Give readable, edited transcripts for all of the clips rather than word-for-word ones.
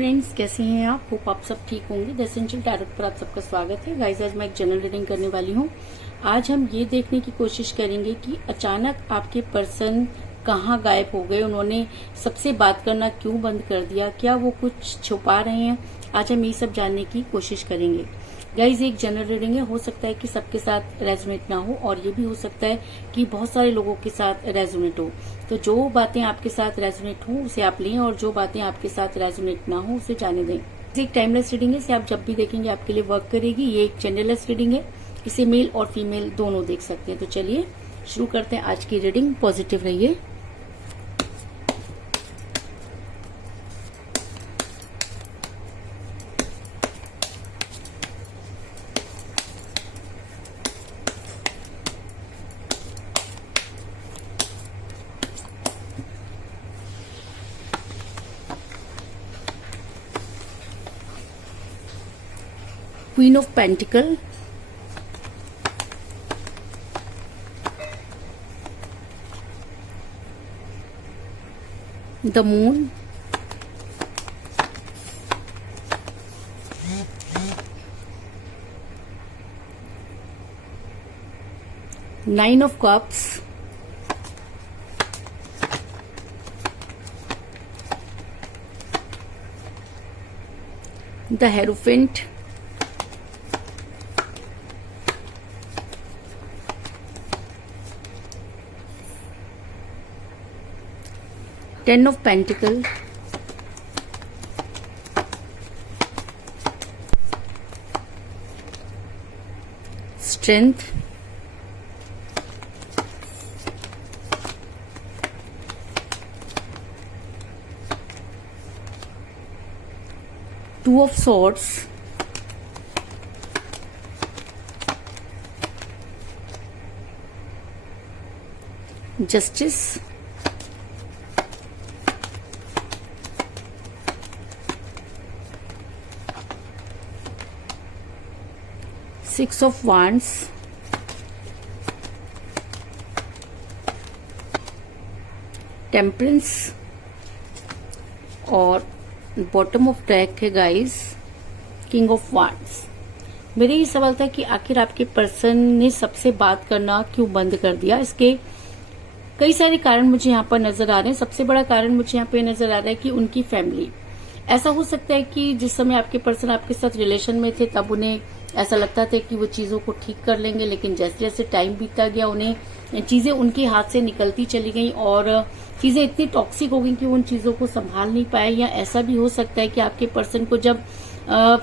Friends, कैसे हैं आप? होप आप सब ठीक होंगे। द एसेंशियल टैरो पर आप सबका स्वागत है। गाइस, आज मैं एक जनरल रीडिंग करने वाली हूँ। आज हम ये देखने की कोशिश करेंगे कि अचानक आपके पर्सन कहाँ गायब हो गए, उन्होंने सबसे बात करना क्यों बंद कर दिया, क्या वो कुछ छुपा रहे हैं। आज हम ये सब जानने की कोशिश करेंगे। गाइज, एक जनरल रीडिंग है, हो सकता है कि सबके साथ रेजोनेट ना हो और ये भी हो सकता है कि बहुत सारे लोगों के साथ रेजोनेट हो। तो जो बातें आपके साथ रेजोनेट हो उसे आप लें और जो बातें आपके साथ रेजोनेट ना हो उसे जाने दें। एक टाइमलेस रीडिंग है, इसे आप जब भी देखेंगे आपके लिए वर्क करेगी। ये एक जेंडरलेस रीडिंग है, इसे मेल और फीमेल दोनों देख सकते हैं। तो चलिए शुरू करते हैं आज की रीडिंग। पॉजिटिव रहिए। Queen of Pentacle, the Moon, Nine of Cups, the Hierophant, Ten of Pentacles, Strength, Two of Swords, Justice, Six of Wands, Temperance और बॉटम ऑफ डेक है गाइस, किंग ऑफ वांड्स। मेरा ये सवाल था कि आखिर आपके पर्सन ने सबसे बात करना क्यों बंद कर दिया। इसके कई सारे कारण मुझे यहाँ पर नजर आ रहे हैं। सबसे बड़ा कारण मुझे यहाँ पे नजर आ रहा है कि उनकी फैमिली। ऐसा हो सकता है कि जिस समय आपके पर्सन आपके साथ रिलेशन में थे तब उन्हें ऐसा लगता था कि वो चीजों को ठीक कर लेंगे, लेकिन जैसे जैसे टाइम बीतता गया उन्हें चीजें उनके हाथ से निकलती चली गई और चीजें इतनी टॉक्सिक हो गई कि वो उन चीजों को संभाल नहीं पाए। या ऐसा भी हो सकता है कि आपके पर्सन को जब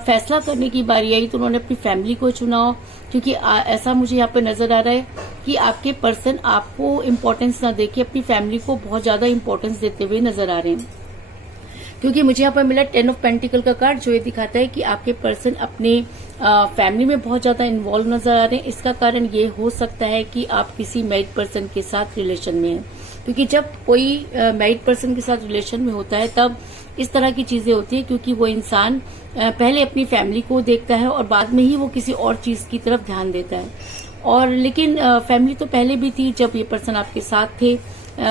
फैसला करने की बारी आई तो उन्होंने अपनी फैमिली को चुना हो, क्योंकि ऐसा मुझे यहाँ पे नजर आ रहा है कि आपके पर्सन आपको इम्पोर्टेंस ना देके अपनी फैमिली को बहुत ज्यादा इम्पोर्टेंस देते हुए नजर आ रहे हैं। क्योंकि मुझे यहाँ पर मिला 10 ऑफ पेंटिकल का कार्ड, जो ये दिखाता है कि आपके पर्सन अपने फैमिली में बहुत ज्यादा इन्वॉल्व नजर आ रहे हैं। इसका कारण ये हो सकता है कि आप किसी मैरिड पर्सन के साथ रिलेशन में हैं, क्योंकि जब कोई मैरिड पर्सन के साथ रिलेशन में होता है तब इस तरह की चीजें होती है, क्योंकि वो इंसान पहले अपनी फैमिली को देखता है और बाद में ही वो किसी और चीज की तरफ ध्यान देता है। और लेकिन फैमिली तो पहले भी थी जब ये पर्सन आपके साथ थे,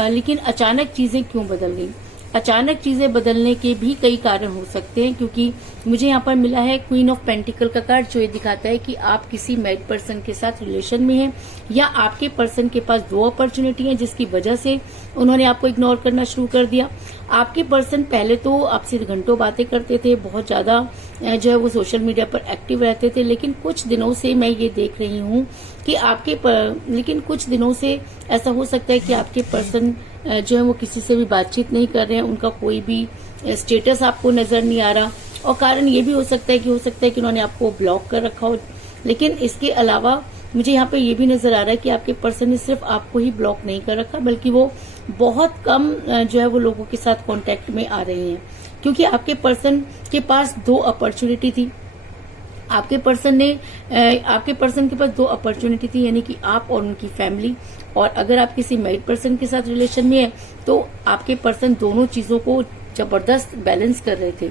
लेकिन अचानक चीजें क्यों बदल गई। अचानक चीजें बदलने के भी कई कारण हो सकते हैं, क्योंकि मुझे यहाँ पर मिला है क्वीन ऑफ पेंटिकल का कार्ड, जो ये दिखाता है कि आप किसी मैरिड पर्सन के साथ रिलेशन में हैं या आपके पर्सन के पास दो अपॉर्चुनिटी है जिसकी वजह से उन्होंने आपको इग्नोर करना शुरू कर दिया। आपके पर्सन पहले तो आपसे घंटों बातें करते थे, बहुत ज्यादा जो है वो सोशल मीडिया पर एक्टिव रहते थे, लेकिन कुछ दिनों से मैं ये देख रही हूँ कि लेकिन कुछ दिनों से ऐसा हो सकता है कि आपके पर्सन जो है वो किसी से भी बातचीत नहीं कर रहे हैं, उनका कोई भी स्टेटस आपको नजर नहीं आ रहा। और कारण ये भी हो सकता है कि उन्होंने आपको ब्लॉक कर रखा हो। लेकिन इसके अलावा मुझे यहाँ पे ये भी नजर आ रहा है कि आपके पर्सन ने सिर्फ आपको ही ब्लॉक नहीं कर रखा, बल्कि वो बहुत कम जो है वो लोगों के साथ कांटेक्ट में आ रहे हैं, क्योंकि आपके पर्सन के पास दो अपॉर्चुनिटी थी। आपके पर्सन के पास दो अपॉर्चुनिटी थी, यानी कि आप और उनकी फैमिली। और अगर आप किसी मैरिड पर्सन के साथ रिलेशन में है तो आपके पर्सन दोनों चीजों को जबरदस्त बैलेंस कर रहे थे,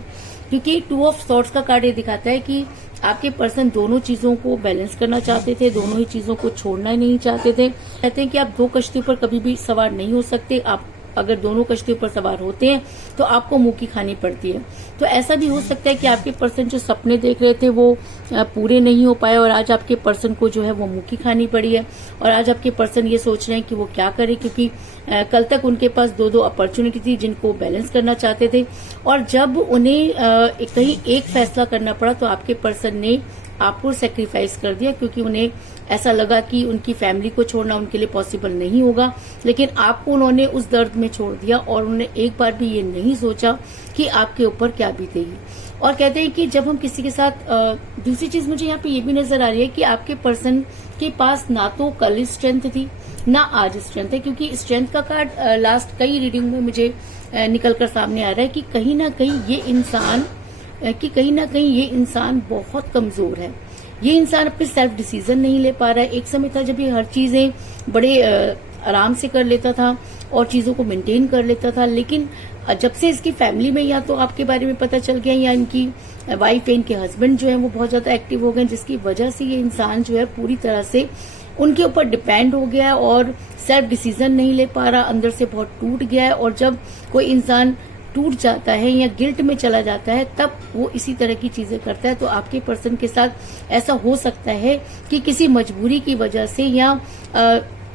क्योंकि टू ऑफ सॉर्ड्स का कार्ड ये दिखाता है कि आपके पर्सन दोनों चीजों को बैलेंस करना चाहते थे, दोनों ही चीजों को छोड़ना नहीं चाहते थे। कहते हैं कि आप दो कश्तियों पर कभी भी सवार नहीं हो सकते, आप अगर दोनों कश्तियों पर सवार होते हैं तो आपको मुंह की खानी पड़ती है। तो ऐसा भी हो सकता है कि आपके पर्सन जो सपने देख रहे थे वो पूरे नहीं हो पाए और आज आपके पर्सन को जो है वो मुंह की खानी पड़ी है। और आज आपके पर्सन ये सोच रहे हैं कि वो क्या करे, क्योंकि कल तक उनके पास दो अपॉर्चुनिटी थी जिनको बैलेंस करना चाहते थे, और जब उन्हें कहीं एक फैसला करना पड़ा तो आपके पर्सन ने आपको सेक्रीफाइस कर दिया, क्योंकि उन्हें ऐसा लगा कि उनकी फैमिली को छोड़ना उनके लिए पॉसिबल नहीं होगा। लेकिन आपको उन्होंने उस दर्द में छोड़ दिया और उन्होंने एक बार भी ये नहीं सोचा कि आपके ऊपर क्या बीतेगी। और कहते हैं कि जब हम किसी के साथ दूसरी चीज मुझे यहाँ पे ये भी नजर आ रही है कि आपके पर्सन के पास ना तो कल स्ट्रेंथ थी ना आज स्ट्रेंथ है, क्योंकि स्ट्रेंथ का कार्ड लास्ट कई रीडिंग में मुझे निकल कर सामने आ रहा है कि कहीं ना कहीं ये इंसान बहुत कमजोर है। ये इंसान अपने सेल्फ डिसीजन नहीं ले पा रहा है। एक समय था जब ये हर चीजें बड़े आराम से कर लेता था और चीजों को मेंटेन कर लेता था, लेकिन जब से इसकी फैमिली में या तो आपके बारे में पता चल गया या इनकी वाइफ या इनके हस्बैंड जो है वो बहुत ज्यादा एक्टिव हो गए, जिसकी वजह से ये इंसान जो है पूरी तरह से उनके ऊपर डिपेंड हो गया है और सेल्फ डिसीजन नहीं ले पा रहा, अंदर से बहुत टूट गया है। और जब कोई इंसान टूट जाता है या गिल्ट में चला जाता है तब वो इसी तरह की चीजें करता है। तो आपके पर्सन के साथ ऐसा हो सकता है कि किसी मजबूरी की वजह से या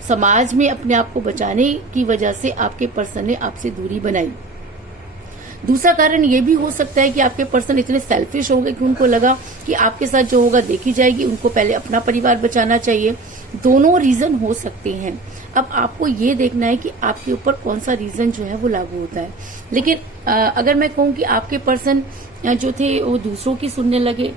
समाज में अपने आप को बचाने की वजह से आपके पर्सन ने आपसे दूरी बनाई। दूसरा कारण ये भी हो सकता है कि आपके पर्सन इतने सेल्फिश हो गए कि उनको लगा कि आपके साथ जो होगा देखी जाएगी, उनको पहले अपना परिवार बचाना चाहिए। दोनों रीजन हो सकते हैं। अब आपको ये देखना है कि आपके ऊपर कौन सा रीजन जो है वो लागू होता है। लेकिन अगर मैं कहूँ कि आपके पर्सन जो थे वो दूसरों की सुनने लगे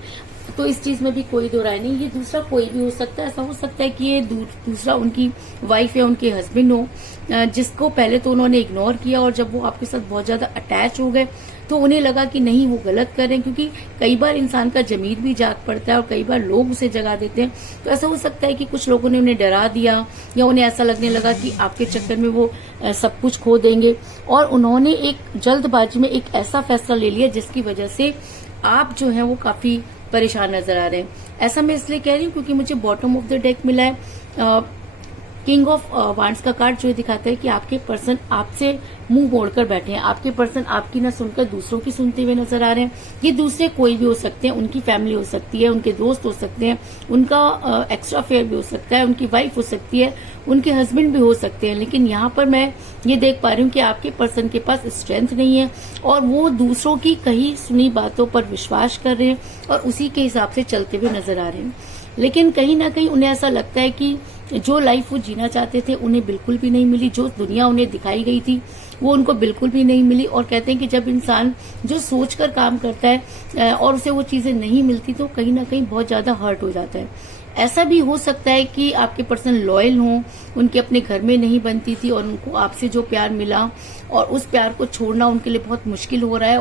तो इस चीज में भी कोई दो राय नहीं। ये दूसरा कोई भी हो सकता है। ऐसा हो सकता है कि ये दूसरा उनकी वाइफ या उनके हस्बैंड हो, जिसको पहले तो उन्होंने इग्नोर किया और जब वो आपके साथ बहुत ज्यादा अटैच हो गए तो उन्हें लगा कि नहीं वो गलत कर रहे हैं, क्योंकि कई बार इंसान का जमीर भी जाग पड़ता है और कई बार लोग उसे जगा देते हैं। तो ऐसा हो सकता है कि कुछ लोगों ने उन्हें डरा दिया या उन्हें ऐसा लगने लगा कि आपके चक्कर में वो सब कुछ खो देंगे, और उन्होंने एक जल्दबाजी में एक ऐसा फैसला ले लिया जिसकी वजह से आप जो है वो काफी परेशान नजर आ रहे हैं। ऐसा मैं इसलिए कह रही हूँ क्योंकि मुझे बॉटम ऑफ द डेक मिला है किंग ऑफ वांड्स का कार्ड, जो दिखाता है कि आपके पर्सन आपसे मुंह मोड़कर बैठे हैं। आपके पर्सन आपकी ना सुनकर दूसरों की सुनते हुए नजर आ रहे हैं। ये दूसरे कोई भी हो सकते हैं, उनकी फैमिली हो सकती है, उनके दोस्त हो सकते हैं, उनका एक्स्ट्रा फेयर भी हो सकता है, उनकी वाइफ हो सकती है, उनके हस्बैंड भी हो सकते हैं। लेकिन यहाँ पर मैं ये देख पा रही हूँ कि आपके पर्सन के पास स्ट्रेंथ नहीं है और वो दूसरों की कही सुनी बातों पर विश्वास कर रहे हैं और उसी के हिसाब से चलते हुए नजर आ रहे हैं। लेकिन कहीं ना कहीं उन्हें ऐसा लगता है कि जो लाइफ वो जीना चाहते थे उन्हें बिल्कुल भी नहीं मिली, जो दुनिया उन्हें दिखाई गई थी वो उनको बिल्कुल भी नहीं मिली। और कहते हैं कि जब इंसान जो सोचकर काम करता है और उसे वो चीजें नहीं मिलती तो कहीं ना कहीं बहुत ज्यादा हर्ट हो जाता है। ऐसा भी हो सकता है कि आपके पर्सन लॉयल हों, उनके अपने घर में नहीं बनती थी और उनको आपसे जो प्यार मिला और उस प्यार को छोड़ना उनके लिए बहुत मुश्किल हो रहा है,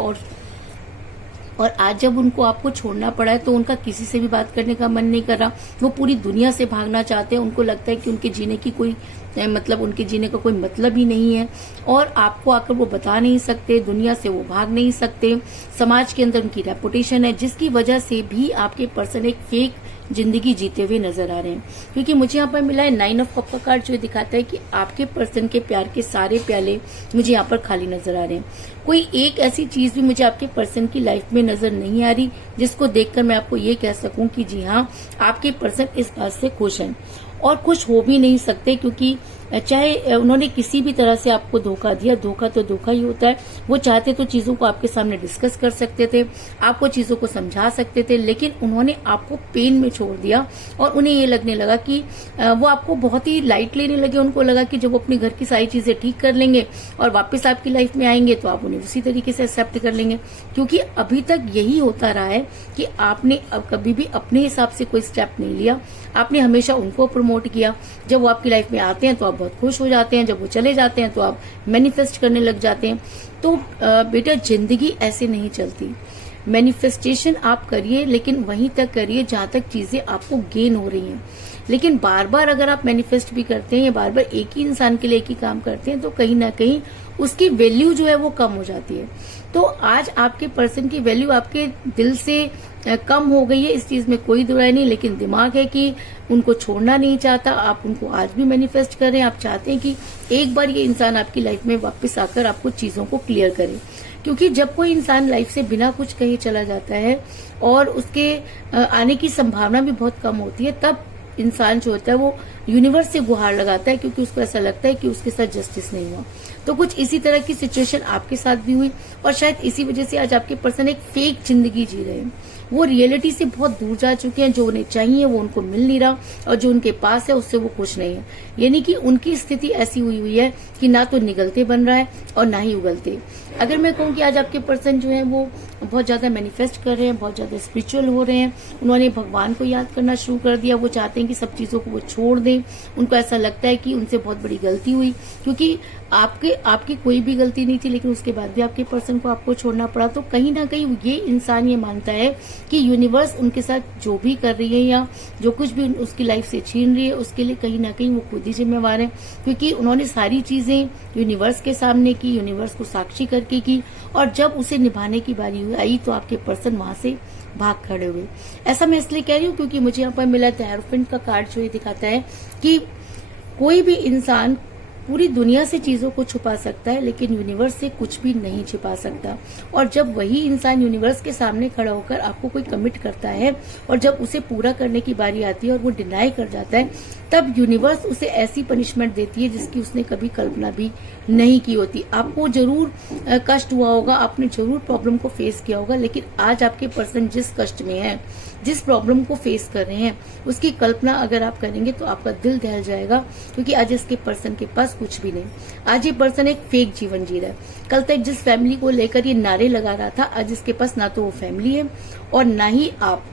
और आज जब उनको आपको छोड़ना पड़ा है तो उनका किसी से भी बात करने का मन नहीं कर रहा। वो पूरी दुनिया से भागना चाहते हैं। उनको लगता है कि उनके जीने की कोई उनके जीने का कोई मतलब ही नहीं है और आपको आकर वो बता नहीं सकते, दुनिया से वो भाग नहीं सकते। समाज के अंदर उनकी रेपुटेशन है जिसकी वजह से भी आपके पर्सन एक फेक जिंदगी जीते हुए नजर आ रहे हैं। क्योंकि मुझे यहाँ पर मिला है 9 ऑफ कप का कार्ड, जो दिखाता है कि आपके पर्सन के प्यार के सारे प्याले मुझे यहाँ पर खाली नजर आ रहे हैं। कोई एक ऐसी चीज भी मुझे आपके पर्सन की लाइफ में नजर नहीं आ रही जिसको देखकर मैं आपको ये कह सकूं कि जी हाँ, आपके पर्सन इस बात से खुश हैं और खुश हो भी नहीं सकते, क्योंकि चाहे उन्होंने किसी भी तरह से आपको धोखा दिया, धोखा तो धोखा ही होता है। वो चाहते तो चीजों को आपके सामने डिस्कस कर सकते थे, आपको चीजों को समझा सकते थे, लेकिन उन्होंने आपको पेन में छोड़ दिया और उन्हें ये लगने लगा कि वो आपको बहुत ही लाइट लेने लगे। उनको लगा कि जब वो अपने घर की सारी चीजें ठीक कर लेंगे और वापस आपकी लाइफ में आएंगे तो आप उन्हें उसी तरीके से एक्सेप्ट कर लेंगे, क्योंकि अभी तक यही होता रहा है कि आपने अब कभी भी अपने हिसाब से कोई स्टेप नहीं लिया। आपने हमेशा उनको प्रमोट किया। जब वो आपकी लाइफ में आते हैं तो आप बहुत खुश हो जाते हैं, जब वो चले जाते हैं तो आप मैनिफेस्ट करने लग जाते हैं। तो बेटा, जिंदगी ऐसे नहीं चलती। मैनिफेस्टेशन आप करिए, लेकिन वहीं तक करिए जहां तक चीजें आपको गेन हो रही हैं। लेकिन बार बार अगर आप मैनिफेस्ट भी करते हैं या बार बार एक ही इंसान के लिए एक ही काम करते हैं तो कहीं ना कहीं उसकी वैल्यू जो है वो कम हो जाती है। तो आज आपके पर्सन की वैल्यू आपके दिल से कम हो गई है, इस चीज में कोई दुराई नहीं, लेकिन दिमाग है कि उनको छोड़ना नहीं चाहता। आप उनको आज भी मैनिफेस्ट कर रहे हैं, आप चाहते हैं कि एक बार ये इंसान आपकी लाइफ में वापस आकर आपको चीजों को क्लियर करे। क्योंकि जब कोई इंसान लाइफ से बिना कुछ कहे चला जाता है और उसके आने की संभावना भी बहुत कम होती है, तब इंसान जो होता है वो यूनिवर्स से गुहार लगाता है, क्योंकि उसको ऐसा लगता है कि उसके साथ जस्टिस नहीं हुआ। तो कुछ इसी तरह की सिचुएशन आपके साथ भी हुई और शायद इसी वजह से आज आपके पर्सन एक फेक जिंदगी जी रहे हैं। वो रियलिटी से बहुत दूर जा चुके हैं। जो उन्हें चाहिए वो उनको मिल नहीं रहा और जो उनके पास है उससे वो खुश नहीं है। यानी कि उनकी स्थिति ऐसी हुई है कि ना तो निगलते बन रहा है और ना ही उगलते। अगर मैं कहूँ कि आज आपके पर्सन जो है वो बहुत ज्यादा मैनिफेस्ट कर रहे हैं, बहुत ज्यादा स्पिरिचुअल हो रहे हैं, उन्होंने भगवान को याद करना शुरू कर दिया। वो चाहते हैं कि सब चीजों को वो छोड़ दें। उनको ऐसा लगता है कि उनसे बहुत बड़ी गलती हुई, क्योंकि आपकी कोई भी गलती नहीं थी, लेकिन उसके बाद भी आपके पर्सन को आपको छोड़ना पड़ा। तो कहीं ना कहीं ये इंसान ये मानता है कि यूनिवर्स उनके साथ जो भी कर रही है या जो कुछ भी उसकी लाइफ से छीन रही है, उसके लिए कहीं ना कहीं वो खुद ही जिम्मेवार है, क्योंकि उन्होंने सारी चीजें यूनिवर्स के सामने की, यूनिवर्स को साक्षी करके की, और जब उसे निभाने की बारी आई तो आपके पर्सन वहां से भाग खड़े हुए। ऐसा मैं इसलिए कह रही हूँ क्योंकि मुझे यहाँ पर मिला थेरोफिंट का कार्ड, जो ये दिखाता है कि कोई भी इंसान पूरी दुनिया से चीजों को छुपा सकता है, लेकिन यूनिवर्स से कुछ भी नहीं छिपा सकता। और जब वही इंसान यूनिवर्स के सामने खड़ा होकर आपको कोई कमिट करता है और जब उसे पूरा करने की बारी आती है और वो डिनाई कर जाता है, तब यूनिवर्स उसे ऐसी पनिशमेंट देती है जिसकी उसने कभी कल्पना भी नहीं की होती। आपको जरूर कष्ट हुआ होगा, आपने जरूर प्रॉब्लम को फेस किया होगा, लेकिन आज आपके पर्सन जिस कष्ट में है, जिस प्रॉब्लम को फेस कर रहे हैं, उसकी कल्पना अगर आप करेंगे तो आपका दिल दहल जाएगा, क्योंकि आज इसके पर्सन के पास कुछ भी नहीं। आज ये पर्सन एक फेक जीवन जी रहा है। कल तक जिस फैमिली को लेकर ये नारे लगा रहा था, आज इसके पास ना तो वो फैमिली है और ना ही आप।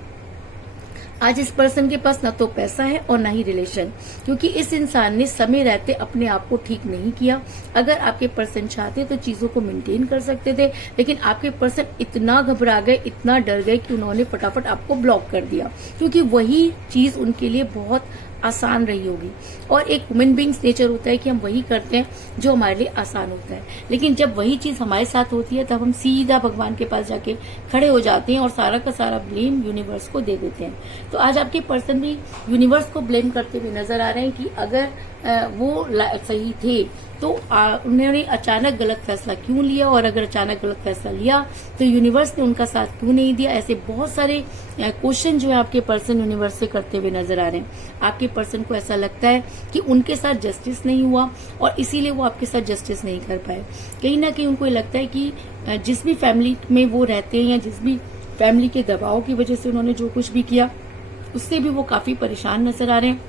आज इस पर्सन के पास ना तो पैसा है और ना ही रिलेशन, क्योंकि इस इंसान ने समय रहते अपने आप को ठीक नहीं किया। अगर आपके पर्सन चाहते तो चीजों को मेंटेन कर सकते थे, लेकिन आपके पर्सन इतना घबरा गए, इतना डर गए कि उन्होंने फटाफट आपको ब्लॉक कर दिया, क्योंकि वही चीज उनके लिए बहुत आसान रही होगी। और एक ह्यूमन बींग्स नेचर होता है कि हम वही करते हैं जो हमारे लिए आसान होता है, लेकिन जब वही चीज हमारे साथ होती है तब हम सीधा भगवान के पास जाके खड़े हो जाते हैं और सारा का सारा ब्लेम यूनिवर्स को दे देते हैं। तो आज आपके पर्सन भी यूनिवर्स को ब्लेम करते हुए नजर आ रहे हैं कि अगर वो सही थे तो उन्होंने अचानक गलत फैसला क्यों लिया, और अगर अचानक गलत फैसला लिया तो यूनिवर्स ने उनका साथ क्यों नहीं दिया। ऐसे बहुत सारे क्वेश्चन जो है आपके पर्सन यूनिवर्स से करते हुए नजर आ रहे हैं। आपके पर्सन को ऐसा लगता है कि उनके साथ जस्टिस नहीं हुआ और इसीलिए वो आपके साथ जस्टिस नहीं कर पाए। कहीं ना कहीं उनको लगता है कि जिस भी फैमिली में वो रहते हैं या जिस भी फैमिली के दबाव की वजह से उन्होंने जो कुछ भी किया, उससे भी वो काफी परेशान नजर आ रहे हैं।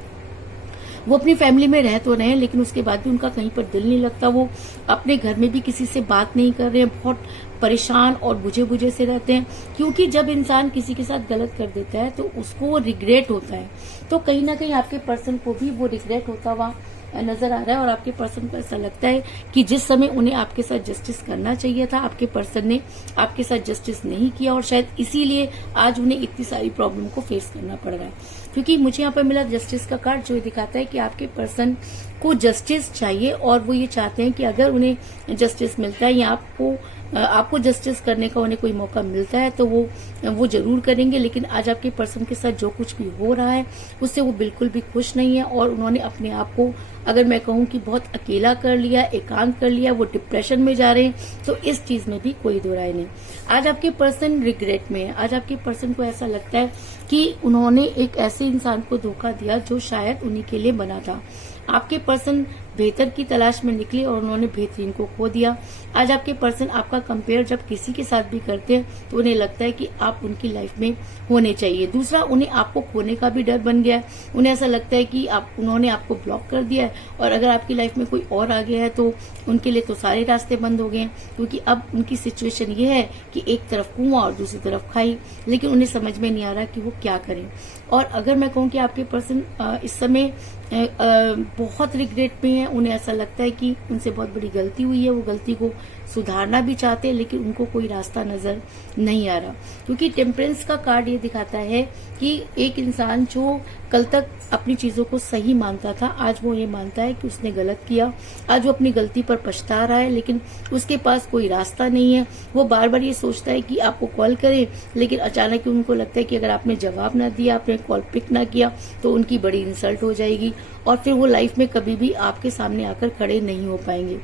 वो अपनी फैमिली में रह तो रहे हैं, लेकिन उसके बाद भी उनका कहीं पर दिल नहीं लगता। वो अपने घर में भी किसी से बात नहीं कर रहे हैं, बहुत परेशान और बुझे बुझे से रहते हैं, क्योंकि जब इंसान किसी के साथ गलत कर देता है तो उसको वो रिग्रेट होता है। तो कहीं ना कहीं आपके पर्सन को भी वो रिग्रेट होता हुआ नजर आ रहा है और आपके पर्सन को ऐसा लगता है कि जिस समय उन्हें आपके साथ जस्टिस करना चाहिए था, आपके पर्सन ने आपके साथ जस्टिस नहीं किया और शायद इसीलिए आज उन्हें इतनी सारी प्रॉब्लम को फेस करना पड़ रहा है। क्योंकि मुझे यहाँ पर मिला जस्टिस का कार्ड, जो दिखाता है कि आपके पर्सन को जस्टिस चाहिए और वो ये चाहते हैं कि अगर उन्हें जस्टिस मिलता है या आपको जस्टिस करने का उन्हें कोई मौका मिलता है तो वो जरूर करेंगे। लेकिन आज आपके पर्सन के साथ जो कुछ भी हो रहा है उससे वो बिल्कुल भी खुश नहीं है और उन्होंने अपने आप को, अगर मैं कहूँ कि बहुत अकेला कर लिया, एकांत कर लिया, वो डिप्रेशन में जा रहे हैं। तो इस चीज में भी कोई दो राय नहीं। आज आपके पर्सन रिग्रेट में है। आज आपके पर्सन को ऐसा लगता है कि उन्होंने एक ऐसे इंसान को धोखा दिया जो शायद उन्हीं के लिए बना था। आपके पर्सन बेहतर की तलाश में निकले और उन्होंने बेहतरीन को खो दिया। आज आपके पर्सन आपका कंपेयर जब किसी के साथ भी करते हैं तो उन्हें लगता है कि आप उनकी लाइफ में होने चाहिए। दूसरा, उन्हें आपको खोने का भी डर बन गया है। उन्हें ऐसा लगता है कि उन्होंने आपको ब्लॉक कर दिया है और अगर आपकी लाइफ में कोई और आ गया है तो उनके लिए तो सारे रास्ते बंद हो गए हैं, क्योंकि अब उनकी सिचुएशन ये है कि एक तरफ कुआं और दूसरी तरफ खाई, लेकिन उन्हें समझ में नहीं आ रहा कि वो क्या करें। और अगर मैं कहूँ कि आपके पर्सन इस समय बहुत रिग्रेट में है, उन्हें ऐसा लगता है कि उनसे बहुत बड़ी गलती हुई है, वो गलती को सुधारना भी चाहते हैं, लेकिन उनको कोई रास्ता नजर नहीं आ रहा। क्योंकि टेम्परेंस का कार्ड ये दिखाता है कि एक इंसान जो कल तक अपनी चीजों को सही मानता था, आज वो ये मानता है कि उसने गलत किया। आज वो अपनी गलती पर पछता रहा है, लेकिन उसके पास कोई रास्ता नहीं है। वो बार बार ये सोचता है कि आपको कॉल करे, लेकिन अचानक उनको लगता है कि अगर आपने जवाब ना दिया, आपने कॉल पिक ना किया, तो उनकी बड़ी इंसल्ट हो जाएगी और फिर वो लाइफ में कभी भी आपके सामने आकर खड़े नहीं हो पाएंगे।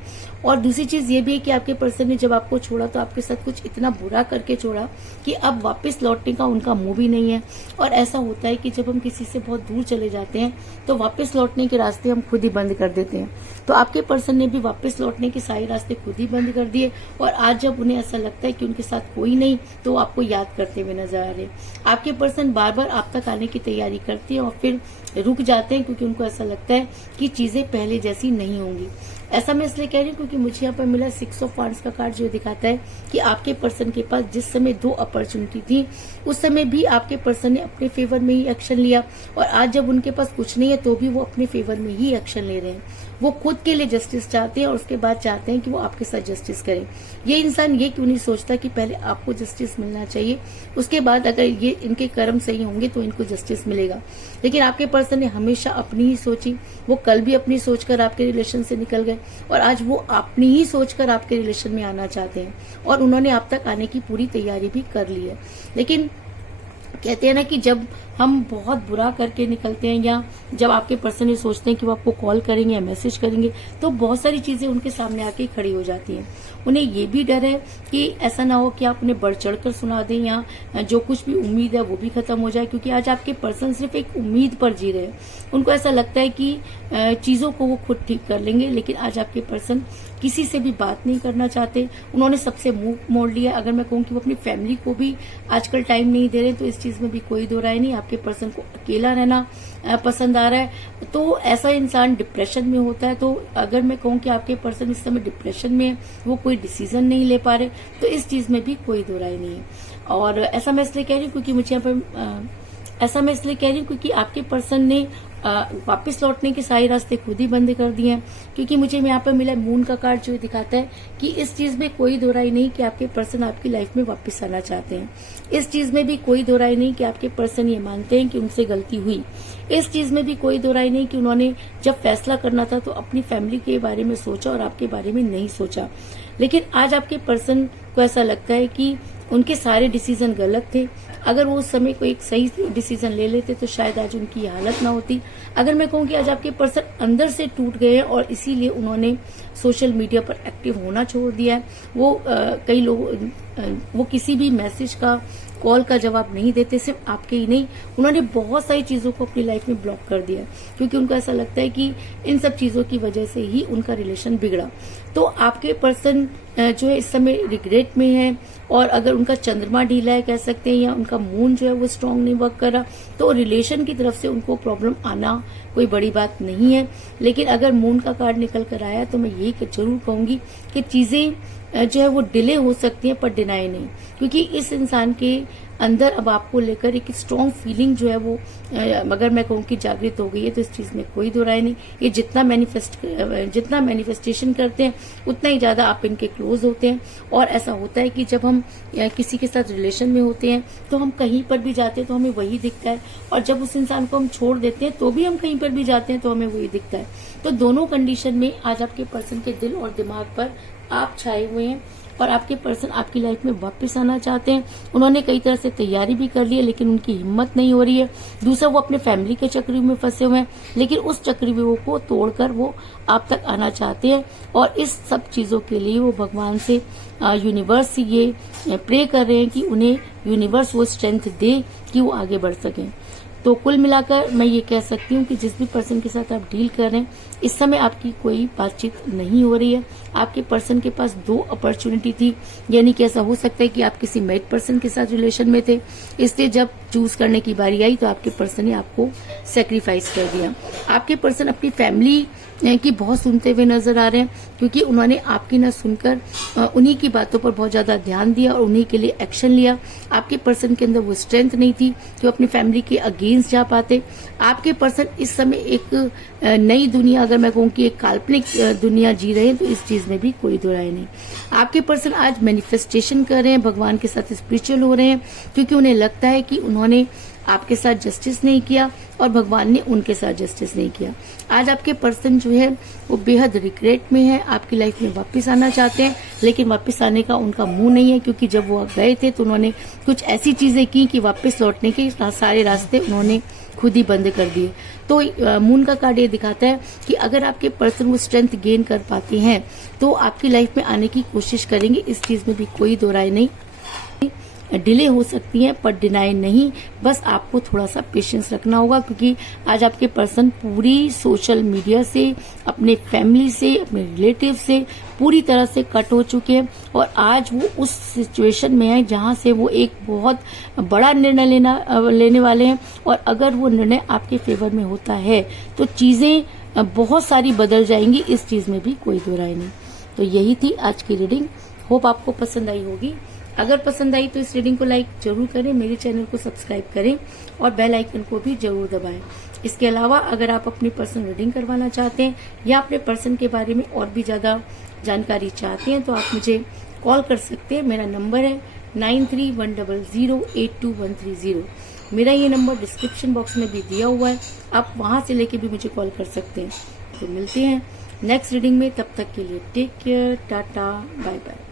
और दूसरी चीज ये भी है कि आपके पर्सन ने जब आपको छोड़ा तो आपके साथ कुछ इतना बुरा करके छोड़ा कि अब वापस लौटने का उनका मुंह भी नहीं है। और ऐसा होता है कि जब हम किसी से बहुत दूर चले जाते हैं तो वापस लौटने के रास्ते हम खुद ही बंद कर देते हैं। तो आपके पर्सन ने भी वापस लौटने के सारे रास्ते खुद ही बंद कर दिए, और आज जब उन्हें ऐसा लगता है कि उनके साथ कोई नहीं, तो वो आपको याद करते हुए नजर आ रहे हैं। आपके पर्सन बार बार आप तक आने की तैयारी करते हैं और फिर रुक जाते हैं, क्योंकि उनको ऐसा लगता है कि चीजें पहले जैसी नहीं होंगी। ऐसा मैं इसलिए कह रही हूँ क्योंकि मुझे यहाँ पर मिला 6 ऑफ वांड्स का कार्ड, जो दिखाता है कि आपके पर्सन के पास जिस समय 2 अपॉर्चुनिटी थी, उस समय भी आपके पर्सन ने अपने फेवर में ही एक्शन लिया, और आज जब उनके पास कुछ नहीं है तो भी वो अपने फेवर में ही एक्शन ले रहे हैं। वो खुद के लिए जस्टिस चाहते हैं और उसके बाद चाहते हैं कि वो आपके साथ जस्टिस करें। ये इंसान ये क्यों नहीं सोचता कि पहले आपको जस्टिस मिलना चाहिए, उसके बाद अगर ये इनके कर्म सही होंगे तो इनको जस्टिस मिलेगा। लेकिन आपके पर्सन ने हमेशा अपनी ही सोची। वो कल भी अपनी सोचकर आपके रिलेशन से निकल गए, और आज वो अपनी ही सोचकर आपके रिलेशन में आना चाहते हैं, और उन्होंने आप तक आने की पूरी तैयारी भी कर ली है। लेकिन कहते हैं ना कि जब हम बहुत बुरा करके निकलते हैं, या जब आपके पर्सन ये सोचते हैं कि वो आपको कॉल करेंगे या मैसेज करेंगे, तो बहुत सारी चीजें उनके सामने आके खड़ी हो जाती हैं। उन्हें ये भी डर है कि ऐसा ना हो कि आप उन्हें बढ़ चढ़कर सुना दें, या जो कुछ भी उम्मीद है वो भी खत्म हो जाए। क्योंकि आज आपके पर्सन सिर्फ एक उम्मीद पर जी रहे हैं। उनको ऐसा लगता है कि चीजों को वो खुद ठीक कर लेंगे, लेकिन आज आपके पर्सन किसी से भी बात नहीं करना चाहते। उन्होंने सबसे मुंह मोड़ लिया। अगर मैं कहूँ कि वो अपनी फैमिली को भी आजकल टाइम नहीं दे रहे, तो इस चीज में भी कोई दो राय नहीं। आपके पर्सन को अकेला रहना पसंद आ रहा है, तो ऐसा इंसान डिप्रेशन में होता है। तो अगर मैं कहूँ कि आपके पर्सन इस समय डिप्रेशन में है, वो कोई डिसीजन नहीं ले पा रहे, तो इस चीज में भी कोई दो राय नहीं है। और ऐसा मैं इसलिए कह रही हूँ क्योंकि मुझे यहाँ पर क्योंकि आपके पर्सन ने वापस लौटने के सारे रास्ते खुद ही बंद कर दिए हैं। क्योंकि मुझे यहाँ पर मिला मून का कार्ड, जो दिखाता है कि इस चीज में कोई दो राय नहीं कि आपके पर्सन आपकी लाइफ में वापस आना चाहते हैं। इस चीज में भी कोई दो राय नहीं कि आपके पर्सन ये मानते हैं कि उनसे गलती हुई। इस चीज में भी कोई दो राय नहीं कि उन्होंने जब फैसला करना था तो अपनी फैमिली के बारे में सोचा और आपके बारे में नहीं सोचा। लेकिन आज आपके पर्सन को ऐसा लगता है कि उनके सारे डिसीजन गलत थे। अगर वो उस समय कोई एक सही डिसीजन ले लेते तो शायद आज उनकी ये हालत ना होती। अगर मैं कहूँ कि आज आपके पर्सन अंदर से टूट गए हैं और इसीलिए उन्होंने सोशल मीडिया पर एक्टिव होना छोड़ दिया है। कई लोग वो किसी भी मैसेज का, कॉल का जवाब नहीं देते। सिर्फ आपके ही नहीं, उन्होंने बहुत सारी चीजों को अपनी लाइफ में ब्लॉक कर दिया, क्योंकि उनको ऐसा लगता है कि इन सब चीजों की वजह से ही उनका रिलेशन बिगड़ा। तो आपके पर्सन जो है इस समय रिग्रेट में है, और अगर उनका चंद्रमा ढीला है कह सकते हैं, या उनका मून जो है वो स्ट्रांग नहीं वर्क कर रहा, तो रिलेशन की तरफ से उनको प्रॉब्लम आना कोई बड़ी बात नहीं है। लेकिन अगर मून का कार्ड निकल कर आया तो मैं यही जरूर कहूंगी कि चीजें जो है वो डिले हो सकती है, पर डिनाई नहीं। क्योंकि इस इंसान के अंदर अब आपको लेकर एक स्ट्रॉन्ग फीलिंग जो है वो, अगर मैं कहूँ कि जागृत हो गई है, तो इस चीज में कोई दो राय नहीं। ये जितना मैनिफेस्टेशन करते हैं उतना ही ज्यादा आप इनके क्लोज होते हैं। और ऐसा होता है कि जब हम किसी के साथ रिलेशन में होते हैं तो हम कहीं पर भी जाते हैं तो हमें वही दिखता है, और जब उस इंसान को हम छोड़ देते हैं तो भी हम कहीं पर भी जाते हैं तो हमें वही दिखता है। तो दोनों कंडीशन में आज आपके पर्सन के दिल और दिमाग पर आप छाए हुए हैं, और आपके पर्सन आपकी लाइफ में वापस आना चाहते हैं। उन्होंने कई तरह से तैयारी भी कर ली है, लेकिन उनकी हिम्मत नहीं हो रही है। दूसरा, वो अपने फैमिली के चक्रव्यूह में फंसे हुए हैं, लेकिन उस चक्रव्यूह को तोड़कर वो आप तक आना चाहते हैं। और इस सब चीजों के लिए वो भगवान से, यूनिवर्स से ये प्रे कर रहे हैं कि उन्हें यूनिवर्स वो स्ट्रेंथ दे कि वो आगे बढ़ सकें। तो कुल मिलाकर मैं ये कह सकती हूँ कि जिस भी पर्सन के साथ आप डील कर रहे हैं, इस समय आपकी कोई बातचीत नहीं हो रही है। आपके पर्सन के पास 2 अपॉर्चुनिटी थी, यानी कि ऐसा हो सकता है कि आप किसी मैरिड पर्सन के साथ रिलेशन में थे, इसलिए जब चूज करने की बारी आई तो आपके पर्सन ने आपको सेक्रीफाइस कर दिया। आपके पर्सन अपनी फैमिली की बहुत सुनते हुए नजर आ रहे हैं, क्योंकि उन्होंने आपकी ना सुनकर उन्हीं की बातों पर बहुत ज्यादा ध्यान दिया और उन्हीं के लिए एक्शन लिया। आपके पर्सन के अंदर वो स्ट्रेंथ नहीं थी कि वो अपनी फैमिली के अगेंस्ट जा पाते। आपके पर्सन इस समय एक नई दुनिया, अगर मैं कहूँ कि एक काल्पनिक दुनिया जी रहे हैं, तो इस चीज में भी कोई दो राय नहीं। आपके पर्सन आज मैनिफेस्टेशन कर रहे हैं, भगवान के साथ स्पिरिचुअल हो रहे हैं, क्योंकि उन्हें लगता है कि उन्होंने आपके साथ जस्टिस नहीं किया और भगवान ने उनके साथ जस्टिस नहीं किया। आज आपके पर्सन जो है वो बेहद रिग्रेट में है, आपकी लाइफ में वापस आना चाहते हैं, लेकिन वापस आने का उनका मुंह नहीं है, क्योंकि जब वो गए थे तो उन्होंने कुछ ऐसी चीजें की कि वापस लौटने के सारे रास्ते उन्होंने खुद ही बंद कर दिए। तो मून का कार्ड ये दिखाता है कि अगर आपके पर्सन वो स्ट्रेंथ गेन कर पाते हैं तो आपकी लाइफ में आने की कोशिश करेंगे, इस चीज में भी कोई दो राय नहीं। डिले हो सकती है पर डिनाई नहीं, बस आपको थोड़ा सा पेशेंस रखना होगा, क्योंकि आज आपके पर्सन पूरी सोशल मीडिया से, अपने फैमिली से, अपने रिलेटिव से पूरी तरह से कट हो चुके हैं और आज वो उस सिचुएशन में है जहां से वो एक बहुत बड़ा निर्णय लेने वाले हैं। और अगर वो निर्णय आपके फेवर में होता है तो चीजें बहुत सारी बदल जाएंगी, इस चीज में भी कोई दो राय नहीं। तो यही थी आज की रीडिंग, होप आपको पसंद आई होगी। अगर पसंद आई तो इस रीडिंग को लाइक जरूर करें, मेरे चैनल को सब्सक्राइब करें और बेल आइकन को भी जरूर दबाएं। इसके अलावा अगर आप अपनी पर्सन रीडिंग करवाना चाहते हैं या अपने पर्सन के बारे में और भी ज्यादा जानकारी चाहते हैं तो आप मुझे कॉल कर सकते हैं। मेरा नंबर है 9310082130। मेरा ये नंबर डिस्क्रिप्शन बॉक्स में भी दिया हुआ है, आप वहां से लेके भी मुझे कॉल कर सकते हैं। तो मिलते हैं नेक्स्ट रीडिंग में, तब तक के लिए take care, tata, bye bye.